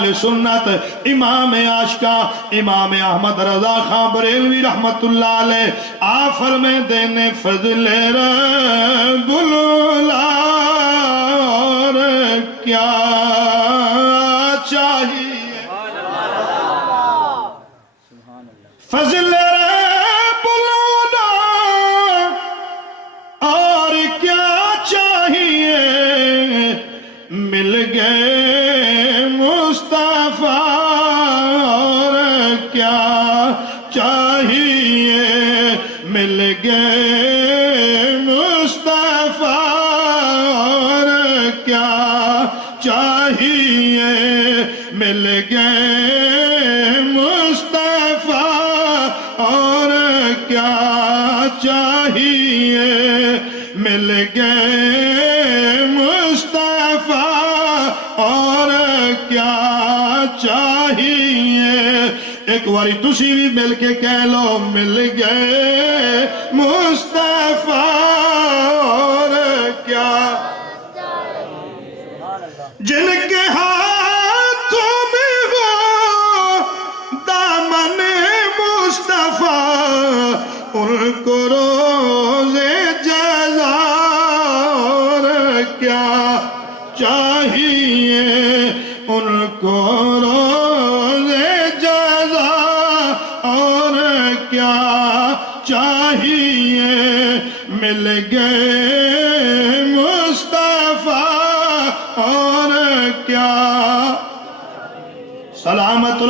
اہل سنت امام عاشقہ امام احمد رضا خان بریلوی رحمت اللہ علیہ آپ فرمائے دینے فضل رب اللہ اور کیا چاہیے فضل رب اللہ اور کیا چاہیے مل گئے مصطفیٰ اور کیا چاہیے مل گئے مصطفیٰ اور کیا چاہیے مل گئے مصطفیٰ اور کیا چاہیے مل گئے مصطفیٰ اور کیا چاہیے ایک واری تسی بھی مل کے کہہ لو مل گئے مصطفیٰ اور کیا جن کے ہاتھوں میں وہ دامن مصطفیٰ ان کو روز جزا اور کیا چاہیے ان کو روز جزا اور کیا چاہیے مل گئے مصطفیٰ اور کیا سلامت